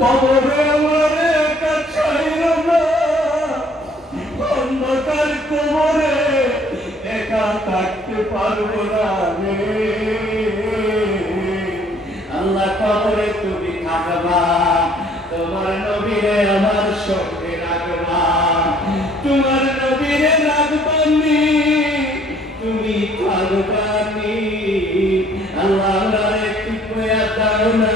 কবরে আমারে কাছাইল না অন্ধকার কবরে একা থাকতে পারব না রে। আল্লাহ কবরে তুমি থাকবা, তোমার নবীরে আমার সঙ্গে রাখবা। তোমার নবীরে রাখবানি, তুমি থাকবানি। আল্লাহ একটু দাও না।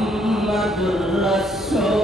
Muhammadur Rasul.